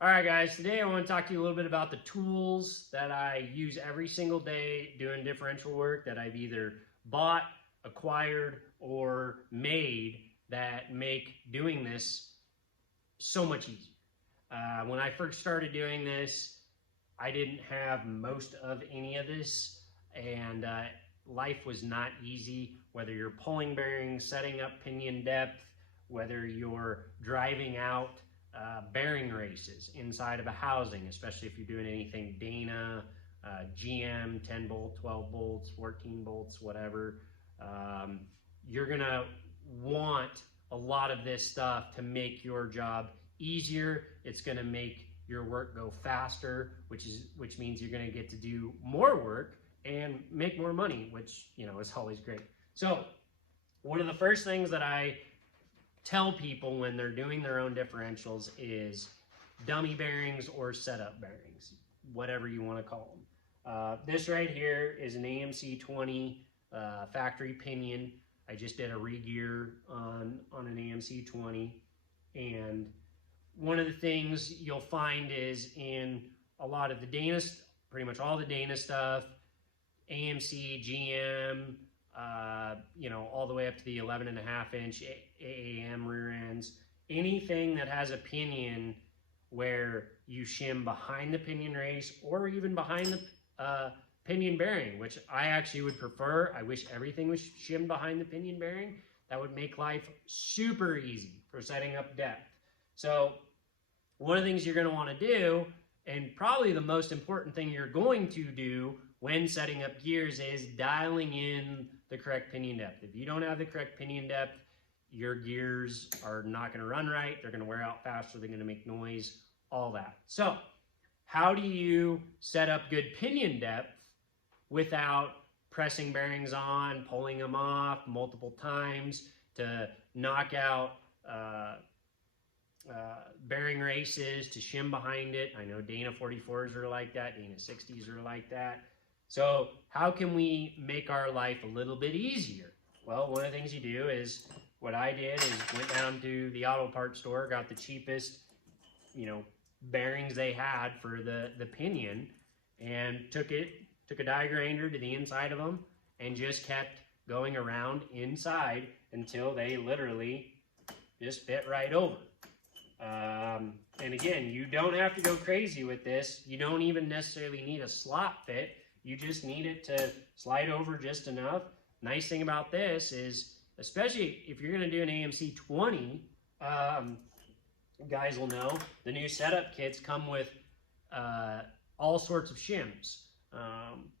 All right, guys, today I want to talk to you a little bit about the tools that I use every single day doing differential work that I've either bought, acquired, or made that make doing this so much easier. When I first started doing this, I didn't have most of any of this, and life was not easy, whether you're pulling bearings, setting up pinion depth, whether you're driving out bearing races inside of a housing, especially if you're doing anything Dana, GM, 10 bolt, 12 bolts, 14 bolts, whatever. You're gonna want a lot of this stuff to make your job easier. It's gonna make your work go faster, which means you're gonna get to do more work and make more money, which is always great. So one of the first things that I tell people when they're doing their own differentials is dummy bearings or setup bearings, whatever you want to call them. This right here is an AMC 20 factory pinion. I just did a re-gear on an AMC 20, and one of the things you'll find is in a lot of the Dana, pretty much all the Dana stuff, AMC, GM, all the way up to the 11.5-inch AAM rear ends. Anything that has a pinion where you shim behind the pinion race or even behind the pinion bearing, which I actually would prefer. I wish everything was shimmed behind the pinion bearing. That would make life super easy for setting up depth. So one of the things you're going to want to do, and probably the most important thing you're going to do when setting up gears, is dialing in the correct pinion depth. If you don't have the correct pinion depth, your gears are not going to run right. They're going to wear out faster. They're going to make noise, all that. So how do you set up good pinion depth without pressing bearings on, pulling them off multiple times to knock out bearing races, to shim behind it? I know Dana 44s are like that. Dana 60s are like that. So how can we make our life a little bit easier? Well, one of the things you do is, what I did is went down to the auto parts store, got the cheapest, bearings they had for the pinion, and took a die grinder to the inside of them and just kept going around inside until they literally just fit right over. And again, you don't have to go crazy with this. You don't even necessarily need a slot fit. You just need it to slide over just enough. Nice thing about this is, especially if you're going to do an AMC 20, guys will know the new setup kits come with all sorts of shims,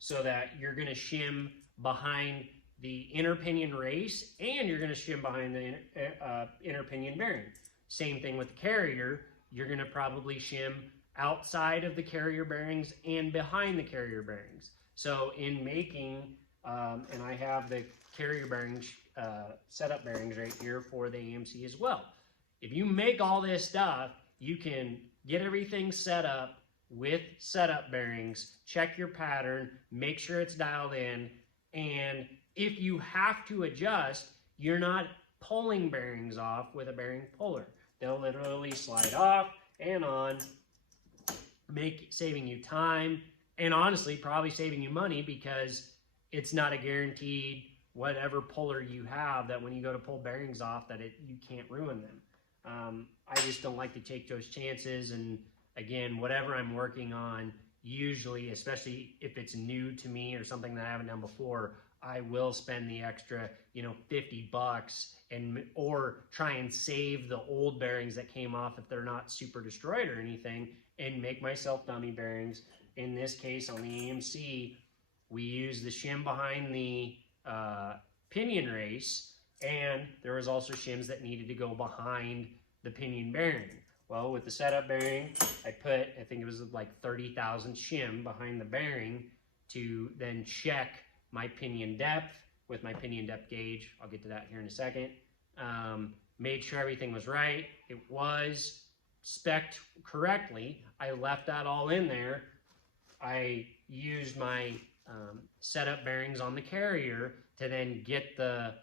so that you're going to shim behind the inner pinion race and you're going to shim behind the inner pinion bearing. Same thing with the carrier. You're going to probably shim outside of the carrier bearings and behind the carrier bearings. So in making, and I have the carrier bearings, setup bearings right here for the AMC as well. If you make all this stuff, you can get everything set up with setup bearings, check your pattern, make sure it's dialed in, and if you have to adjust, you're not pulling bearings off with a bearing puller. They'll literally slide off and on, saving you time, and honestly probably saving you money, because it's not a guaranteed whatever puller you have that when you go to pull bearings off that you can't ruin them. I just don't like to take those chances, and again, whatever I'm working on, usually, especially if it's new to me or something that I haven't done before, I will spend the extra, $50 or try and save the old bearings that came off if they're not super destroyed or anything, and make myself dummy bearings. In this case, on the AMC, we use the shim behind the pinion race, and there was also shims that needed to go behind the pinion bearing. Well, with the setup bearing, I think it was like 30,000 shim behind the bearing to then check my pinion depth with my pinion depth gauge. I'll get to that here in a second. Made sure everything was right. It was spec'd correctly. I left that all in there. I used my setup bearings on the carrier to then get the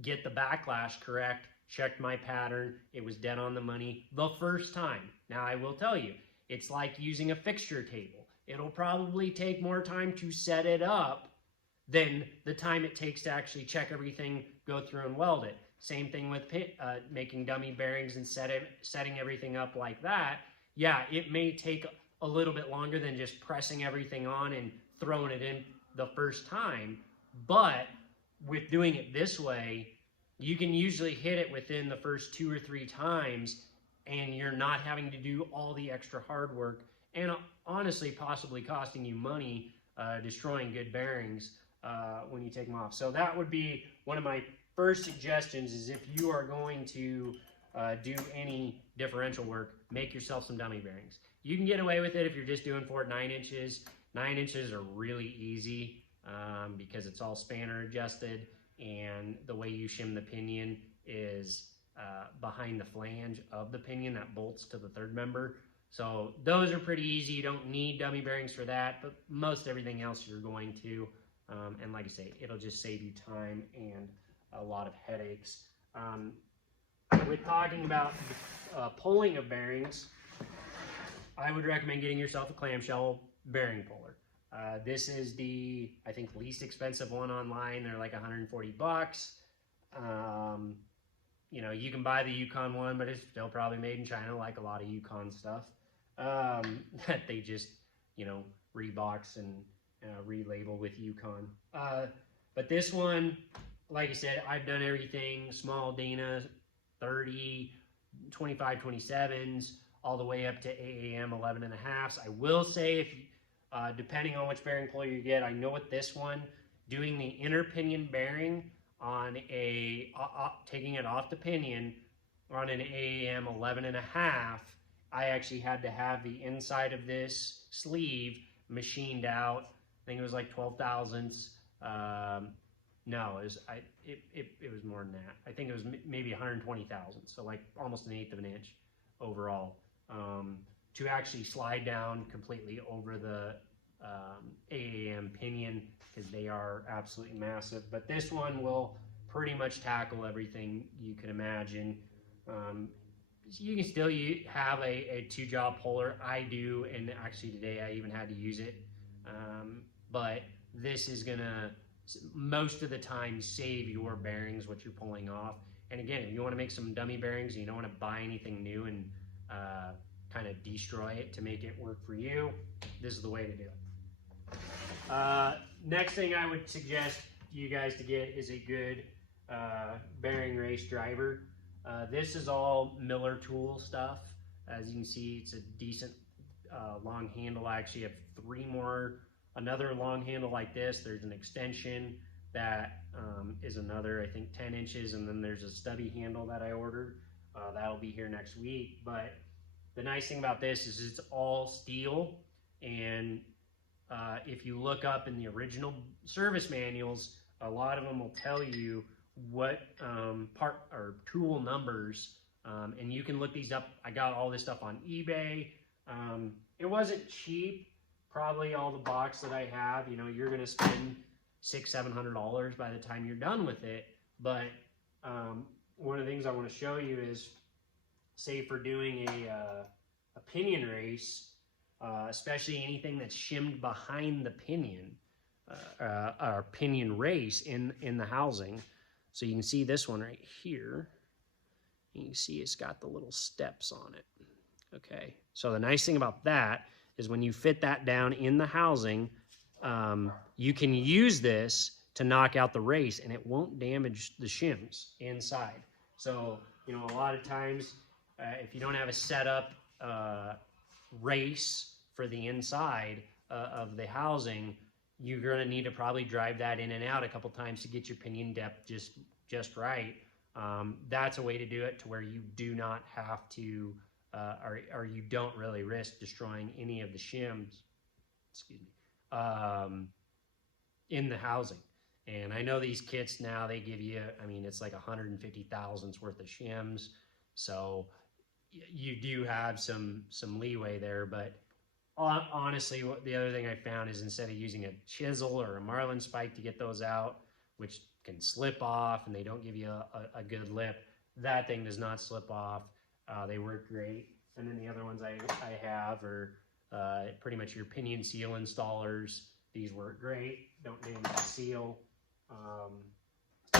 backlash correct, checked my pattern. It was dead on the money the first time. Now, I will tell you, it's like using a fixture table. It'll probably take more time to set it up than the time it takes to actually check everything, go through and weld it. Same thing with making dummy bearings and setting everything up like that. Yeah, it may take a little bit longer than just pressing everything on and throwing it in the first time, but with doing it this way, you can usually hit it within the first 2 or 3 times, and you're not having to do all the extra hard work and honestly possibly costing you money, destroying good bearings when you take them off. So that would be one of my first suggestions, is if you are going to do any differential work, make yourself some dummy bearings. You can get away with it if you're just doing 4 to 9 inches. 9 inches are really easy because it's all spanner adjusted, and the way you shim the pinion is behind the flange of the pinion that bolts to the third member. So those are pretty easy. You don't need dummy bearings for that, but most everything else you're going to. And like I say, it'll just save you time and a lot of headaches. With talking about pulling of bearings, I would recommend getting yourself a clamshell bearing puller. This is the, I think, least expensive one online. They're like 140 bucks. You know, you can buy the Yukon one, but it's still probably made in China, like a lot of Yukon stuff. That they just, you know, rebox and relabel with Yukon. But this one, like I said, I've done everything, small Dana, 30, 25, 27s, all the way up to AAM 11.5s. I will say, if depending on which bearing puller you get, I know with this one, doing the inner pinion bearing on a, taking it off the pinion on an AAM 11.5, I actually had to have the inside of this sleeve machined out. I think it was like 12 thousandths. No, it was more than that. I think it was maybe 120 thousandths, so like almost 1/8 of an inch overall, to actually slide down completely over the AAM pinion, because they are absolutely massive. But this one will pretty much tackle everything you can imagine. You can still have a 2-jaw puller. I do, and actually today I even had to use it. But this is gonna, most of the time, save your bearings, what you're pulling off. And again, if you want to make some dummy bearings and you don't want to buy anything new and kind of destroy it to make it work for you, this is the way to do it. Next thing I would suggest you guys to get is a good bearing race driver. This is all Miller tool stuff. As you can see, it's a decent long handle. I actually have 3 more, another long handle like this. There's an extension that is another, I think, 10 inches, and then there's a stubby handle that I ordered. That'll be here next week. But the nice thing about this is it's all steel, and if you look up in the original service manuals, a lot of them will tell you what part or tool numbers, and you can look these up. I got all this stuff on eBay. It wasn't cheap. Probably all the box that I have, you know, you're going to spend $600–700 by the time you're done with it. But one of the things I want to show you is, say for doing a pinion race, especially anything that's shimmed behind the pinion, or pinion race in the housing. So you can see this one right here. You can see it's got the little steps on it. Okay, so the nice thing about that is when you fit that down in the housing, you can use this to knock out the race, and it won't damage the shims inside. So, you know, a lot of times, if you don't have a setup race for the inside of the housing, you're going to need to probably drive that in and out a couple times to get your pinion depth just right. That's a way to do it to where you do not have to, or you don't really risk destroying any of the shims, excuse me, in the housing. And I know these kits now, they give you, I mean, it's like 150 thousandths worth of shims. So you do have some leeway there. But honestly, the other thing I found is, instead of using a chisel or a marlin spike to get those out, which can slip off and they don't give you a good lip, that thing does not slip off. They work great. And then the other ones I have are pretty much your pinion seal installers. These work great. Don't damage the seal.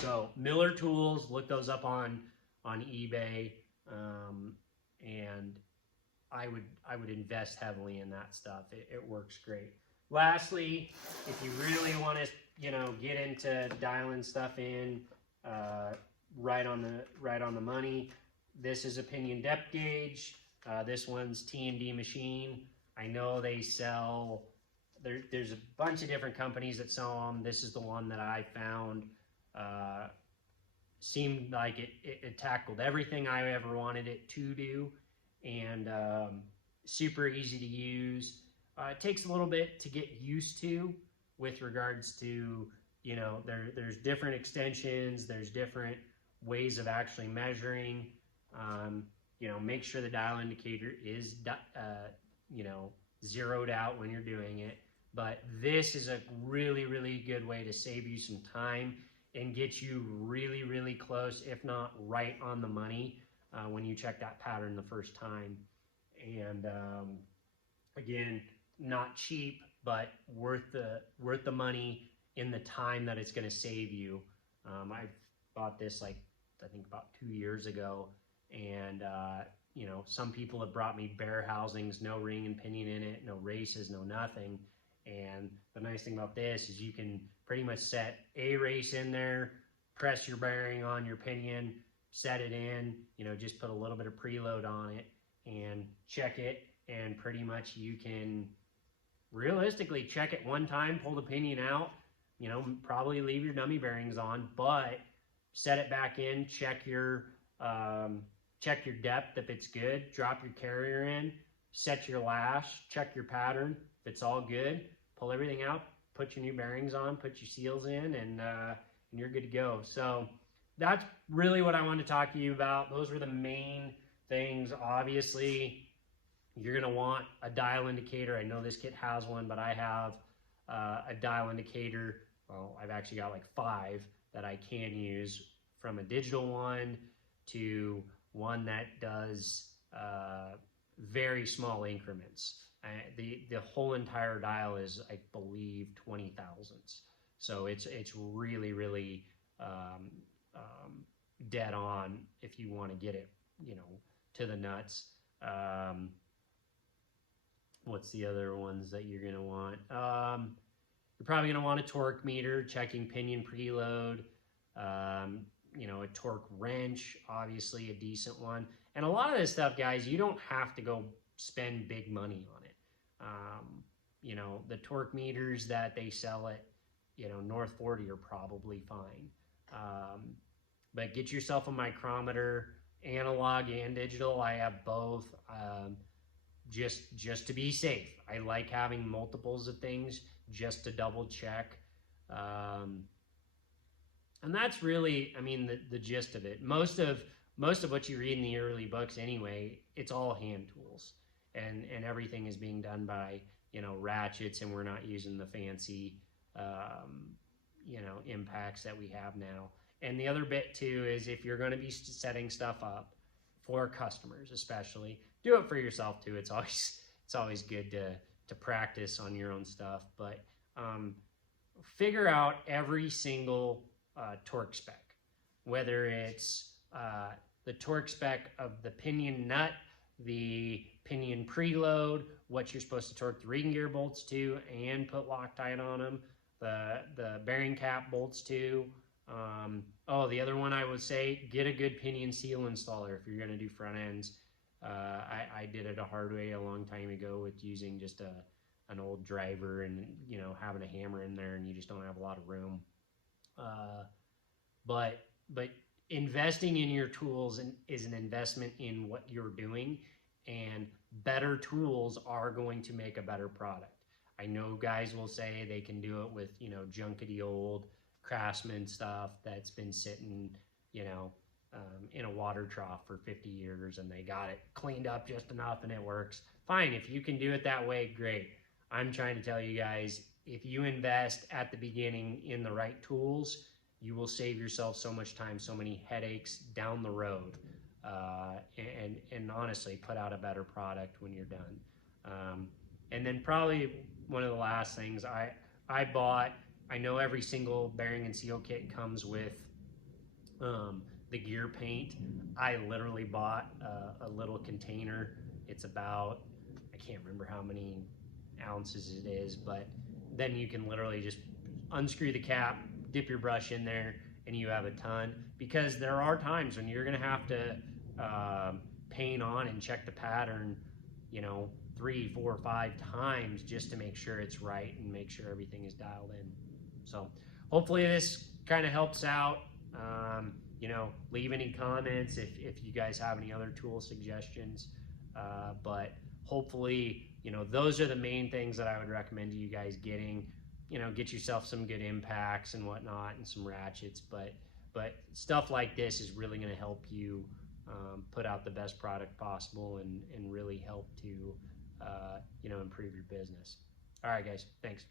So Miller Tools, look those up on eBay, and I would invest heavily in that stuff. It works great. Lastly, if you really want to get into dialing stuff in right on the money, this is a pinion depth gauge. This one's T&D Machine. I know they sell. There's a bunch of different companies that sell them. This is the one that I found. Seemed like it tackled everything I ever wanted it to do, and super easy to use. It takes a little bit to get used to with regards to, there's different extensions, there's different ways of actually measuring. Make sure the dial indicator is, zeroed out when you're doing it. But this is a really, really good way to save you some time and get you really, really close, if not right on the money, when you check that pattern the first time. And again, not cheap, but worth the money in the time that it's going to save you. I bought this I think about 2 years ago, and some people have brought me bare housings, no ring and pinion in it, no races, no nothing. And the nice thing about this is you can pretty much set a race in there, press your bearing on your pinion, set it in, just put a little bit of preload on it and check it, and pretty much you can realistically check it one time, pull the pinion out, probably leave your dummy bearings on, but set it back in, check your depth if it's good, drop your carrier in, set your lash, check your pattern. If it's all good, pull everything out, put your new bearings on, put your seals in, and you're good to go. So that's really what I wanted to talk to you about. Those were the main things. Obviously, you're going to want a dial indicator. I know this kit has one, but I have a dial indicator. Well, I've actually got like 5 that I can use, from a digital one to one that does very small increments. The whole entire dial is, I believe, 20 thousandths. So it's really, really dead on if you want to get it, to the nuts. What's the other ones that you're going to want? You're probably going to want a torque meter, checking pinion preload, a torque wrench, obviously a decent one. And a lot of this stuff, guys, you don't have to go spend big money on it. The torque meters that they sell at, North 40 are probably fine. But get yourself a micrometer, analog and digital. I have both, just to be safe. I like having multiples of things just to double check. And that's really, the gist of it. Most of what you read in the early books anyway, it's all hand tools, and everything is being done by, ratchets, and we're not using the fancy, impacts that we have now. And the other bit too is, if you're going to be setting stuff up for customers, especially, do it for yourself too. It's always good to practice on your own stuff, but figure out every single torque spec, whether it's the torque spec of the pinion nut, the pinion preload, what you're supposed to torque the ring gear bolts to and put Loctite on them, the bearing cap bolts to. The other one I would say, get a good pinion seal installer if you're going to do front ends. I did it a hard way a long time ago with using just an old driver and having a hammer in there, and you just don't have a lot of room. But investing in your tools is an investment in what you're doing, and better tools are going to make a better product. I know guys will say they can do it with junkety old Craftsman stuff that's been sitting in a water trough for 50 years, and they got it cleaned up just enough and it works. Fine, if you can do it that way, great. I'm trying to tell you guys, if you invest at the beginning in the right tools, you will save yourself so much time, so many headaches down the road, and honestly put out a better product when you're done. And then probably one of the last things I bought, I know every single bearing and seal kit comes with the gear paint. I literally bought a little container. It's about, I can't remember how many ounces it is, but then you can literally just unscrew the cap, dip your brush in there, and you have a ton. Because there are times when you're gonna have to paint on and check the pattern, 3, 4, 5 times just to make sure it's right and make sure everything is dialed in. So hopefully this kind of helps out. Leave any comments if you guys have any other tool suggestions. But hopefully, those are the main things that I would recommend to you guys getting. Get yourself some good impacts and whatnot and some ratchets. But stuff like this is really going to help you put out the best product possible and really help to improve your business. All right, guys. Thanks.